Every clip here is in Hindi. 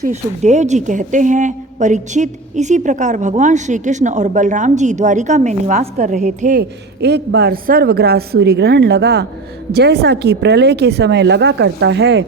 श्री सुखदेव जी कहते हैं, परीक्षित, इसी प्रकार भगवान श्री कृष्ण और बलराम जी द्वारिका में निवास कर रहे थे। एक बार सर्वग्रास सूर्य ग्रहण लगा, जैसा कि प्रलय के समय लगा करता है।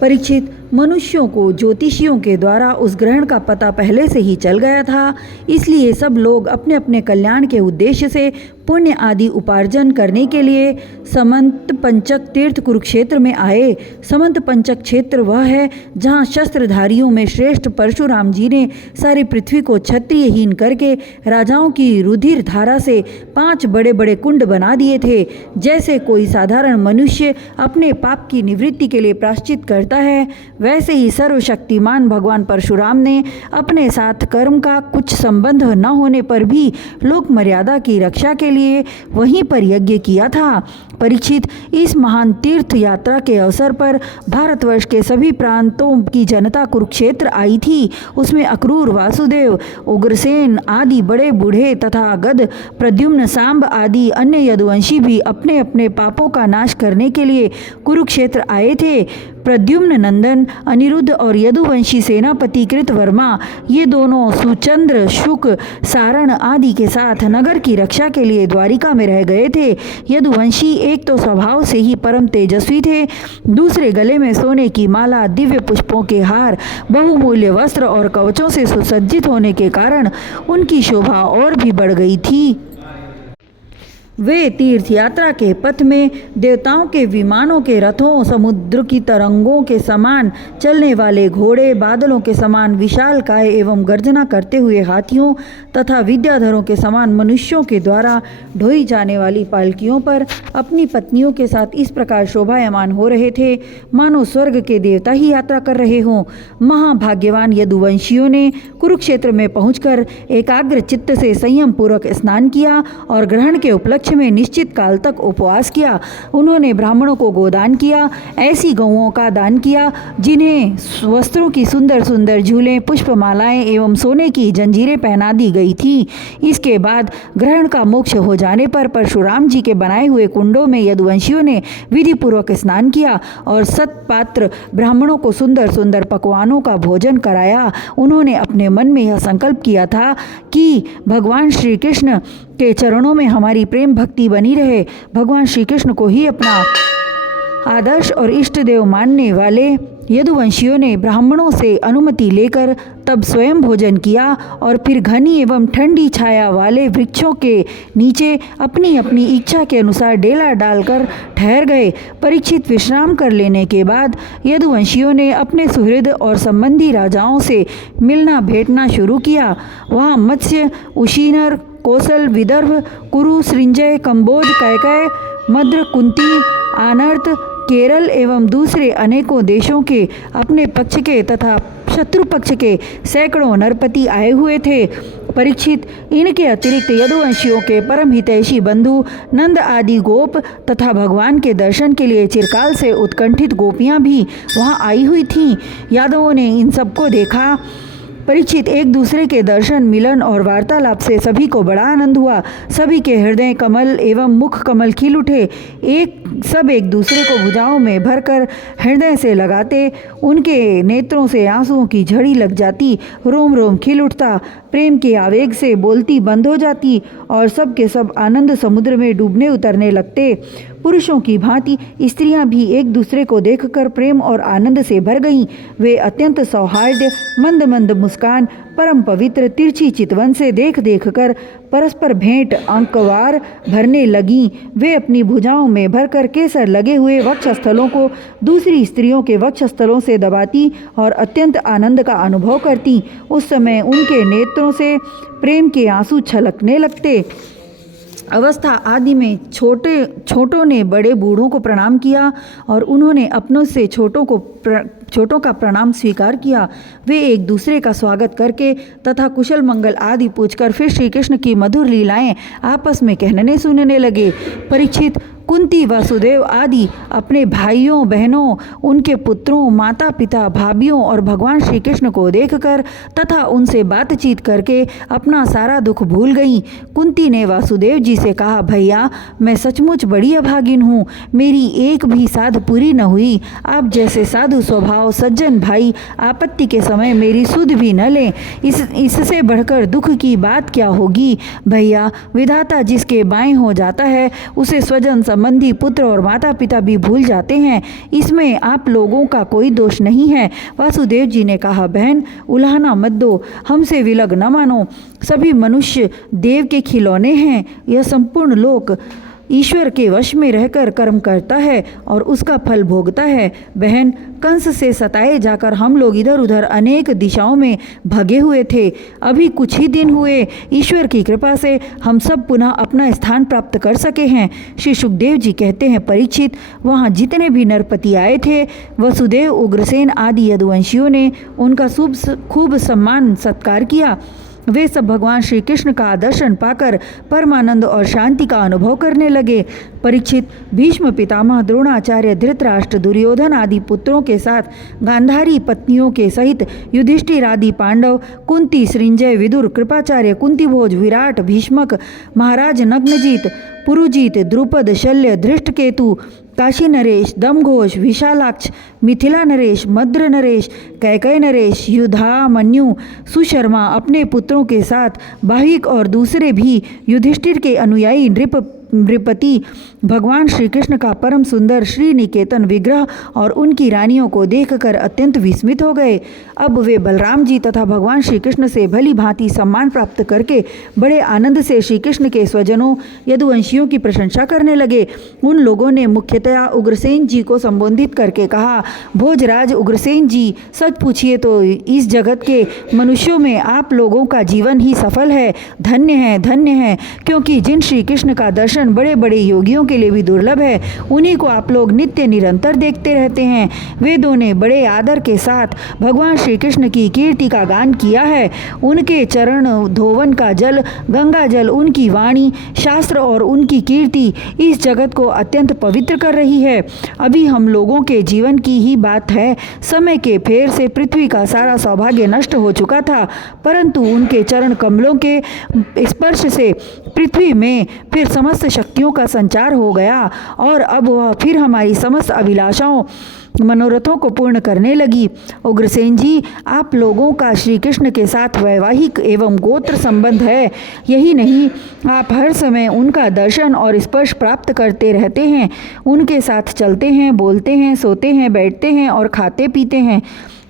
परीक्षित, मनुष्यों को ज्योतिषियों के द्वारा उस ग्रहण का पता पहले से ही चल गया था, इसलिए सब लोग अपने अपने कल्याण के उद्देश्य से पुण्य आदि उपार्जन करने के लिए समंत पंचक तीर्थ कुरुक्षेत्र में आए। समंत पंचक क्षेत्र वह है जहाँ शस्त्रधारियों में श्रेष्ठ परशुराम जी ने सारी पृथ्वी को क्षत्रियहीन करके राजाओं की रुधिर धारा से 5 बड़े बड़े कुंड बना दिए थे। जैसे कोई साधारण मनुष्य अपने पाप की निवृत्ति के लिए प्रायश्चित करता है, वैसे ही सर्वशक्तिमान भगवान परशुराम ने अपने साथ कर्म का कुछ संबंध न होने पर भी लोक मर्यादा की रक्षा के लिए वहीं पर यज्ञ किया था। परीक्षित, इस महान तीर्थ यात्रा के अवसर पर भारतवर्ष के सभी प्रांतों की जनता कुरुक्षेत्र आई थी। उसमें अक्रूर, वासुदेव, उग्रसेन आदि बड़े बूढ़े तथा गद, प्रद्युम्न, सांब आदि अन्य यदुवंशी भी अपने अपने पापों का नाश करने के लिए कुरुक्षेत्र आए थे। प्रद्युम्न नंदन अनिरुद्ध और यदुवंशी सेनापति कृतवर्मा, ये दोनों सुचंद्र, शुक, सारण आदि के साथ नगर की रक्षा के लिए द्वारिका में रह गए थे। यदुवंशी एक तो स्वभाव से ही परम तेजस्वी थे, दूसरे गले में सोने की माला, दिव्य पुष्पों के हार, बहुमूल्य वस्त्र और कवचों से सुसज्जित होने के कारण उनकी शोभा और भी बढ़ गई थी। वे तीर्थ यात्रा के पथ में देवताओं के विमानों के रथों, समुद्र की तरंगों के समान चलने वाले घोड़े, बादलों के समान विशाल काय एवं गर्जना करते हुए हाथियों तथा विद्याधरों के समान मनुष्यों के द्वारा ढोई जाने वाली पालकियों पर अपनी पत्नियों के साथ इस प्रकार शोभायमान हो रहे थे, मानो स्वर्ग के देवता ही यात्रा कर रहे हों। महाभाग्यवान यदुवंशियों ने कुरुक्षेत्र में पहुंचकर एकाग्र चित्त से संयम पूर्वक स्नान किया और ग्रहण के उपलक्ष्य में निश्चित काल तक उपवास किया। उन्होंने ब्राह्मणों को गोदान किया, ऐसी गौओं का दान किया जिन्हें वस्त्रों की सुंदर सुंदर झूलें, पुष्पमालाएं एवं सोने की जंजीरें पहना दी गई थी। इसके बाद ग्रहण का मोक्ष हो जाने पर परशुराम जी के बनाए हुए कुंडों में यदुवंशियों ने विधि पूर्वक स्नान किया और सतपात्र ब्राह्मणों को सुंदर सुंदर पकवानों का भोजन कराया। उन्होंने अपने मन में यह संकल्प किया था कि भगवान श्री कृष्ण के चरणों में हमारी प्रेम भक्ति बनी रहे। भगवान श्री कृष्ण को ही अपना आदर्श और इष्ट देव मानने वाले यदुवंशियों ने ब्राह्मणों से अनुमति लेकर तब स्वयं भोजन किया और फिर घनी एवं ठंडी छाया वाले वृक्षों के नीचे अपनी अपनी इच्छा के अनुसार डेला डालकर ठहर गए। परीक्षित, विश्राम कर लेने के बाद यदुवंशियों ने अपने सुहृद और संबंधी राजाओं से मिलना भेंटना शुरू किया। वहाँ मत्स्य, उशीनर, कोसल, विदर्भ, कुरु, सृंजय, कंबोज, कैकय, मद्र, कुंती, आनर्त, केरल एवं दूसरे अनेकों देशों के अपने पक्ष के तथा शत्रु पक्ष के सैकड़ों नरपति आए हुए थे। परीक्षित, इनके अतिरिक्त यदुवंशियों के परम हितैषी बंधु नंद आदि गोप तथा भगवान के दर्शन के लिए चिरकाल से उत्कंठित गोपियां भी वहां आई हुई थीं। यादवों ने इन सबको देखा। परीक्षित, एक दूसरे के दर्शन, मिलन और वार्तालाप से सभी को बड़ा आनंद हुआ। सभी के हृदय कमल एवं मुख कमल खिल उठे। सब एक दूसरे को भुजाओं में भरकर हृदय से लगाते। उनके नेत्रों से आंसुओं की झड़ी लग जाती, रोम रोम खिल उठता, प्रेम के आवेग से बोलती बंद हो जाती और सब के सब आनंद समुद्र में डूबने उतरने लगते। पुरुषों की भांति स्त्रियां भी एक दूसरे को देखकर प्रेम और आनंद से भर गईं। वे अत्यंत सौहार्द्य, मंद मंद मुस्कान, परम पवित्र तिरछी चितवन से देख देख कर परस्पर भेंट अंकवार भरने लगीं। वे अपनी भुजाओं में भरकर केसर लगे हुए वक्षस्थलों को दूसरी स्त्रियों के वक्षस्थलों से दबाती और अत्यंत आनंद का अनुभव करती। उस समय उनके नेत्रों से प्रेम के आंसू छलकने लगते। अवस्था आदि में छोटों ने बड़े बूढ़ों को प्रणाम किया और उन्होंने अपनों से छोटों का प्रणाम स्वीकार किया। वे एक दूसरे का स्वागत करके तथा कुशल मंगल आदि पूछकर फिर श्री कृष्ण की मधुर लीलाएं आपस में कहने सुनने लगे। परीक्षित, कुंती, वासुदेव आदि अपने भाइयों बहनों, उनके पुत्रों, माता पिता, भाभियों और भगवान श्री कृष्ण को देखकर तथा उनसे बातचीत करके अपना सारा दुख भूल गईं। कुंती ने वासुदेव जी से कहा, भैया, मैं सचमुच बड़ी अभागिन हूँ। मेरी एक भी साध पूरी न हुई। आप जैसे साधु स्वभाव आओ सज्जन भाई, आपत्ति के समय मेरी सुध भी न लें, इससे बढ़कर दुख की बात क्या होगी। भैया, विधाता जिसके बाएं हो जाता है उसे स्वजन संबंधी पुत्र और माता पिता भी भूल जाते हैं, इसमें आप लोगों का कोई दोष नहीं है। वासुदेव जी ने कहा, बहन उलाहना मत दो, हमसे विलग न मानो, सभी मनुष्य देव के खिलौने हैं। यह संपूर्ण लोक ईश्वर के वश में रहकर कर्म करता है और उसका फल भोगता है। बहन, कंस से सताए जाकर हम लोग इधर उधर अनेक दिशाओं में भगे हुए थे। अभी कुछ ही दिन हुए, ईश्वर की कृपा से हम सब पुनः अपना स्थान प्राप्त कर सके हैं। श्री सुखदेव जी कहते हैं, परीक्षित, वहाँ जितने भी नरपति आए थे, वसुदेव, उग्रसेन आदि यदुवंशियों ने उनका खूब सम्मान सत्कार किया। वे सब भगवान श्री कृष्ण का दर्शन पाकर परमानंद और शांति का अनुभव करने लगे। परीक्षित, भीष्म पितामह, द्रोणाचार्य, धृतराष्ट्र, दुर्योधन आदि पुत्रों के साथ गांधारी पत्नियों के सहित युधिष्ठिर आदि पांडव, कुंती, सृंजय, विदुर, कृपाचार्य, कुंतीभोज, विराट, भीष्मक, महाराज नग्नजीत, पुरुजीत, द्रुपद, शल्य, धृष्टकेतु, काशी नरेश, दमघोष, विशालाक्ष, मिथिला नरेश, मद्र नरेश, कैकय नरेश, युधामन्यु, सुशर्मा अपने पुत्रों के साथ, बाहिक और दूसरे भी युधिष्ठिर के अनुयायी नृपति भगवान श्री कृष्ण का परम सुंदर श्री निकेतन विग्रह और उनकी रानियों को देखकर अत्यंत विस्मित हो गए। अब वे बलराम जी तथा भगवान श्री कृष्ण से भली भांति सम्मान प्राप्त करके बड़े आनंद से श्री कृष्ण के स्वजनों यदुवंशियों की प्रशंसा करने लगे। उन लोगों ने मुख्यतया उग्रसेन जी को संबोधित करके कहा, भोजराज उग्रसेन जी, सच पूछिए तो इस जगत के मनुष्यों में आप लोगों का जीवन ही सफल है। धन्य है, धन्य है, क्योंकि जिन श्री कृष्ण का दर्शन बड़े बड़े योगियों के लिए भी दुर्लभ है, उन्हीं को आप लोग नित्य निरंतर देखते रहते हैं। वेदों ने बड़े आदर के साथ भगवान श्री कृष्ण की कीर्ति का गान किया है। उनके चरण धोवन का जल, गंगा जल, उनकी वाणी, शास्त्र और उनकी कीर्ति इस जगत को अत्यंत पवित्र कर रही है। अभी हम लोगों के जीवन की ही बात है, समय के फेर से पृथ्वी का सारा सौभाग्य नष्ट हो चुका था, परंतु उनके चरण कमलों के स्पर्श से पृथ्वी में फिर समस्त शक्तियों का संचार हो गया और अब वह फिर हमारी समस्त अभिलाषाओं मनोरथों को पूर्ण करने लगी। उग्रसेन जी, आप लोगों का श्री कृष्ण के साथ वैवाहिक एवं गोत्र संबंध है। यही नहीं, आप हर समय उनका दर्शन और स्पर्श प्राप्त करते रहते हैं, उनके साथ चलते हैं, बोलते हैं, सोते हैं, बैठते हैं और खाते पीते हैं।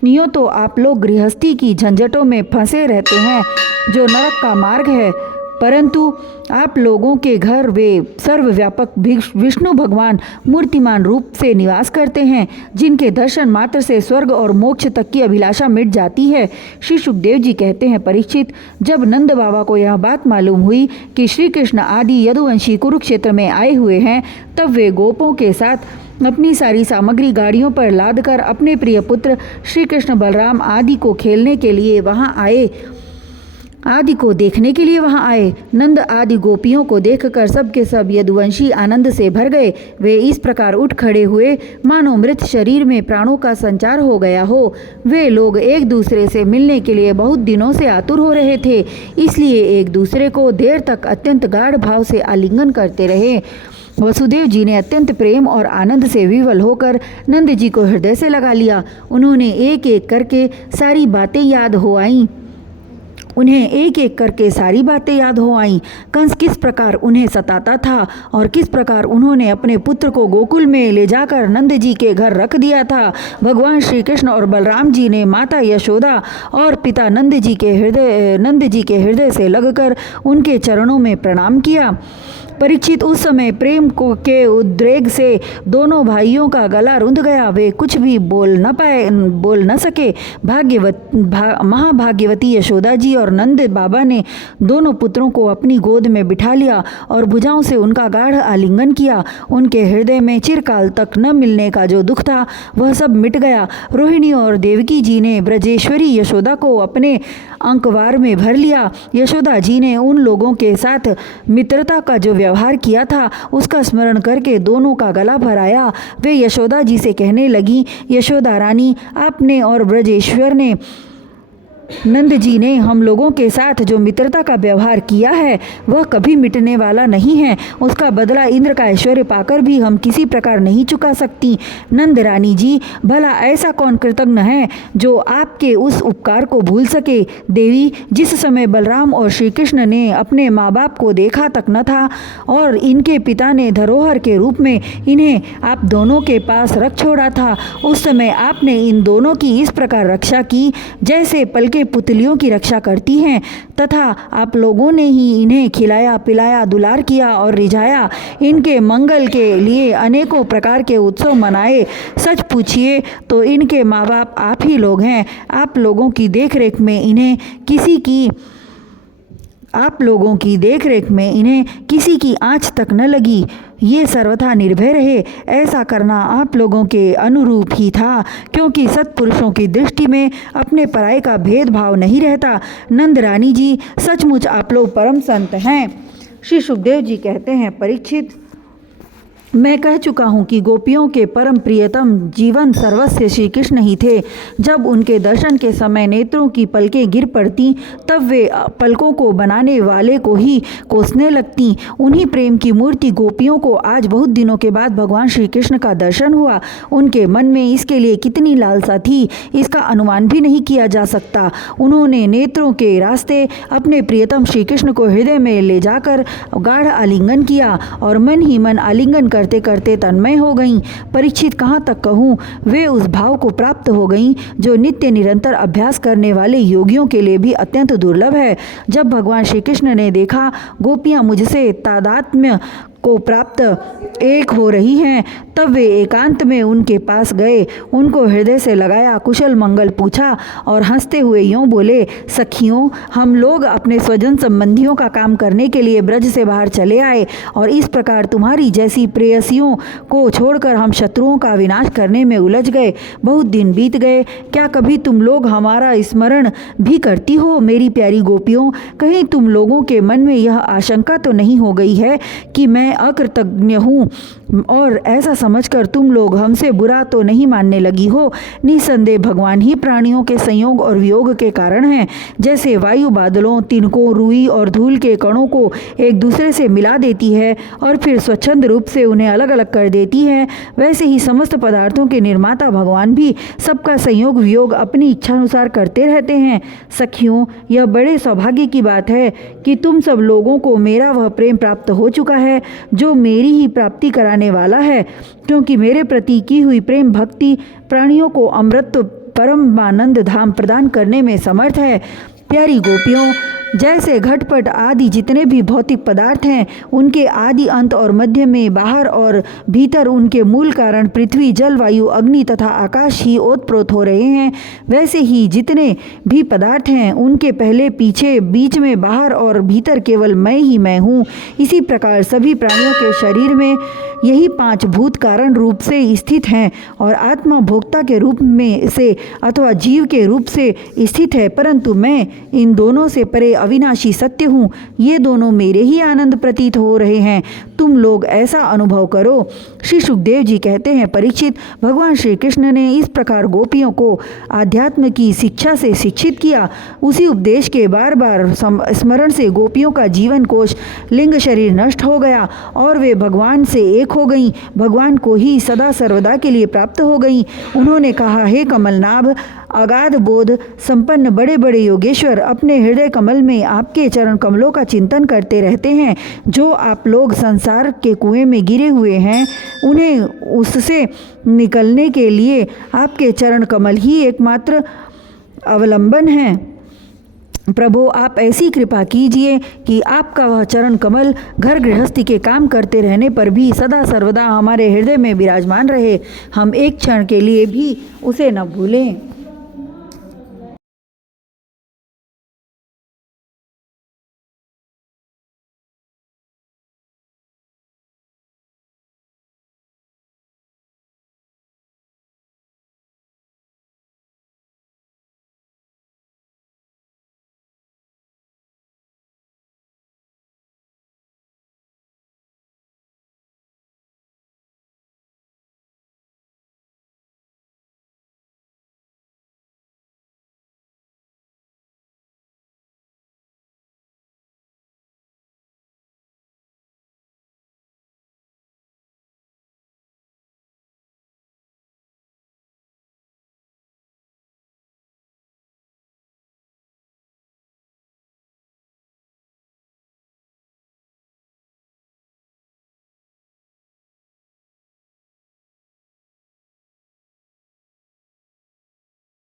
यूँ तो आप लोग गृहस्थी की झंझटों में फंसे रहते हैं, जो नरक का मार्ग है, परंतु आप लोगों के घर वे सर्वव्यापक विष्णु भगवान मूर्तिमान रूप से निवास करते हैं, जिनके दर्शन मात्र से स्वर्ग और मोक्ष तक की अभिलाषा मिट जाती है। श्री सुखदेव जी कहते हैं, परीक्षित, जब नंद बाबा को यह बात मालूम हुई कि श्री कृष्ण आदि यदुवंशी कुरुक्षेत्र में आए हुए हैं, तब वे गोपों के साथ अपनी सारी सामग्री गाड़ियों पर लादकर अपने प्रिय पुत्र श्री कृष्ण, बलराम आदि को खेलने के लिए वहाँ आए, आदि को देखने के लिए वहां आए। नंद आदि गोपियों को देखकर सब के सब यदुवंशी आनंद से भर गए। वे इस प्रकार उठ खड़े हुए मानो मृत शरीर में प्राणों का संचार हो गया हो। वे लोग एक दूसरे से मिलने के लिए बहुत दिनों से आतुर हो रहे थे, इसलिए एक दूसरे को देर तक अत्यंत गाढ़ भाव से आलिंगन करते रहे। वसुदेव जी ने अत्यंत प्रेम और आनंद से विवल होकर नंद जी को हृदय से लगा लिया। उन्होंने एक एक करके सारी बातें याद हो आईं। कंस किस प्रकार उन्हें सताता था और किस प्रकार उन्होंने अपने पुत्र को गोकुल में ले जाकर नंद जी के घर रख दिया था। भगवान श्री कृष्ण और बलराम जी ने माता यशोदा और पिता नंद जी के हृदय से लगकर उनके चरणों में प्रणाम किया। परीक्षित, उस समय प्रेम के उद्रेक से दोनों भाइयों का गला रुंध गया। वे कुछ भी बोल न सके। महाभाग्यवती यशोदा जी और नंद बाबा ने दोनों पुत्रों को अपनी गोद में बिठा लिया और भुजाओं से उनका गाढ़ आलिंगन किया। उनके हृदय में चिरकाल तक न मिलने का जो दुख था वह सब मिट गया। रोहिणी और देवकी जी ने ब्रजेश्वरी यशोदा को अपने अंकवार में भर लिया। यशोदा जी ने उन लोगों के साथ मित्रता का जो व्यवहार किया था उसका स्मरण करके दोनों का गला भराया। वे यशोदा जी से कहने लगी, यशोदा रानी, आपने और ब्रजेश्वर ने नंद जी ने हम लोगों के साथ जो मित्रता का व्यवहार किया है वह कभी मिटने वाला नहीं है। उसका बदला इंद्र का ऐश्वर्य पाकर भी हम किसी प्रकार नहीं चुका सकती। नंद रानी जी, भला ऐसा कौन कृतज्ञ है जो आपके उस उपकार को भूल सके। देवी, जिस समय बलराम और श्री कृष्ण ने अपने माँ बाप को देखा तक न था और इनके पिता ने धरोहर के रूप में इन्हें आप दोनों के पास रख छोड़ा था, उस समय आपने इन दोनों की इस प्रकार रक्षा की जैसे पलके पुतलियों की रक्षा करती हैं, तथा आप लोगों ने ही इन्हें खिलाया पिलाया दुलार किया और रिझाया। इनके मंगल के लिए अनेकों प्रकार के उत्सव मनाए। सच पूछिए तो इनके माँ बाप आप ही लोग हैं। आप लोगों की देखरेख में इन्हें किसी की आँच तक न लगी। ये सर्वथा निर्भय रहे, ऐसा करना आप लोगों के अनुरूप ही था, क्योंकि सत्पुरुषों की दृष्टि में अपने पराये का भेदभाव नहीं रहता। नंद रानी जी, सचमुच आप लोग परम संत हैं। श्री सुखदेव जी कहते हैं, परीक्षित, मैं कह चुका हूँ कि गोपियों के परम प्रियतम जीवन सर्वस्व श्री कृष्ण ही थे। जब उनके दर्शन के समय नेत्रों की पलकें गिर पड़ती तब वे पलकों को बनाने वाले को ही कोसने लगती। उन्हीं प्रेम की मूर्ति गोपियों को आज बहुत दिनों के बाद भगवान श्री कृष्ण का दर्शन हुआ। उनके मन में इसके लिए कितनी लालसा थी, इसका अनुमान भी नहीं किया जा सकता। उन्होंने नेत्रों के रास्ते अपने प्रियतम श्री कृष्ण को हृदय में ले जाकर गाढ़ आलिंगन किया और मन ही मन आलिंगन करते करते तन्मय हो गईं। परीक्षित, कहाँ तक कहूँ, वे उस भाव को प्राप्त हो गईं जो नित्य निरंतर अभ्यास करने वाले योगियों के लिए भी अत्यंत दुर्लभ है। जब भगवान श्री कृष्ण ने देखा गोपियाँ मुझसे तादात्म्य को प्राप्त एक हो रही हैं, तब वे एकांत में उनके पास गए, उनको हृदय से लगाया, कुशल मंगल पूछा और हंसते हुए यूँ बोले, सखियों, हम लोग अपने स्वजन संबंधियों का काम करने के लिए ब्रज से बाहर चले आए और इस प्रकार तुम्हारी जैसी प्रेयसियों को छोड़कर हम शत्रुओं का विनाश करने में उलझ गए। बहुत दिन बीत गए, क्या कभी तुम लोग हमारा स्मरण भी करती हो। मेरी प्यारी गोपियों, कहीं तुम लोगों के मन में यह आशंका तो नहीं हो गई है कि मैं अकृतज्ञ हूँ और ऐसा समझकर तुम लोग हमसे बुरा तो नहीं मानने लगी हो। निसंदेह भगवान ही प्राणियों के संयोग और वियोग के कारण हैं। जैसे वायु बादलों, तिनकों, रुई और धूल के कणों को एक दूसरे से मिला देती है और फिर स्वच्छंद रूप से उन्हें अलग अलग कर देती है, वैसे ही समस्त पदार्थों के निर्माता भगवान भी सबका संयोग वियोग अपनी इच्छानुसार करते रहते हैं। सखियों, यह बड़े सौभाग्य की बात है कि तुम सब लोगों को मेरा वह प्रेम प्राप्त हो चुका है जो मेरी ही प्राप्ति कराने वाला है, क्योंकि मेरे प्रति की हुई प्रेम भक्ति प्राणियों को अमृत परमानंद धाम प्रदान करने में समर्थ है। प्यारी गोपियों, जैसे घटपट आदि जितने भी भौतिक पदार्थ हैं उनके आदि अंत और मध्य में बाहर और भीतर उनके मूल कारण पृथ्वी, जल, वायु, अग्नि तथा आकाश ही ओतप्रोत हो रहे हैं, वैसे ही जितने भी पदार्थ हैं उनके पहले पीछे, बीच में, बाहर और भीतर केवल मैं ही मैं हूँ। इसी प्रकार सभी प्राणियों के शरीर में यही 5 भूत कारण रूप से स्थित हैं और आत्मा भोक्ता के रूप में से अथवा जीव के रूप से स्थित है, परंतु मैं इन दोनों से परे अविनाशी सत्य हूँ। ये दोनों मेरे ही आनंद प्रतीत हो रहे हैं, तुम लोग ऐसा अनुभव करो। श्री सुखदेव जी कहते हैं, परीक्षित, भगवान श्री कृष्ण ने इस प्रकार गोपियों को आध्यात्म की शिक्षा से शिक्षित किया। उसी उपदेश के बार बार स्मरण से गोपियों का जीवन कोश लिंग शरीर नष्ट हो गया और वे भगवान से एक हो गईं, भगवान को ही सदा सर्वदा के लिए प्राप्त हो गईं। उन्होंने कहा, हे कमलनाभ, अगाध बोध संपन्न बड़े बड़े योगेश्वर अपने हृदय कमल में आपके चरण कमलों का चिंतन करते रहते हैं। जो आप लोग संसार के कुएं में गिरे हुए हैं उन्हें उससे निकलने के लिए आपके चरण कमल ही एकमात्र अवलंबन है। प्रभु, आप ऐसी कृपा कीजिए कि आपका वह चरण कमल घर गृहस्थी के काम करते रहने पर भी सदा सर्वदा हमारे हृदय में विराजमान रहे, हम एक क्षण के लिए भी उसे न भूलें।